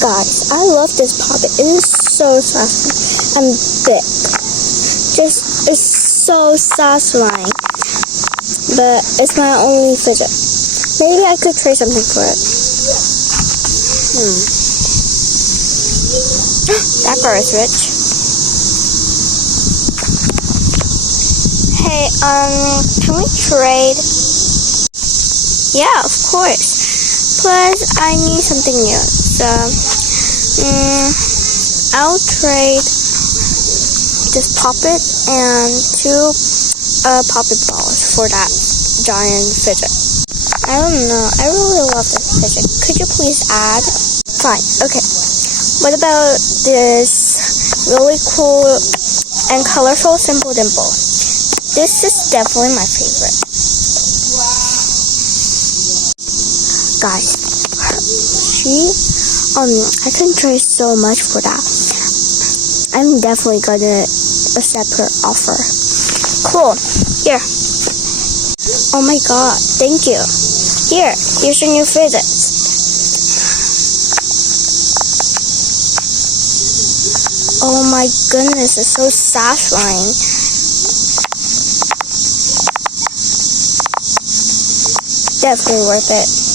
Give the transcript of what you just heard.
Guys, I love this pocket. It is so satisfying and big. Just, it's so satisfying. But it's my only fidget. Maybe I could trade something for it. That girl is rich. Hey, can we trade? Yeah, of course. Plus, I need something new. So, I'll trade this puppet and 2 puppet balls for that giant fidget. I don't know. I really love this fidget. Could you please add? Fine. Okay. What about this really cool and colorful Simple Dimple? This is definitely my favorite. Guys, I can trade so much for that. I'm definitely gonna accept her offer. Cool. Here. Oh my god, thank you. Here's your new fidget. Oh my goodness, it's so satisfying. Definitely worth it.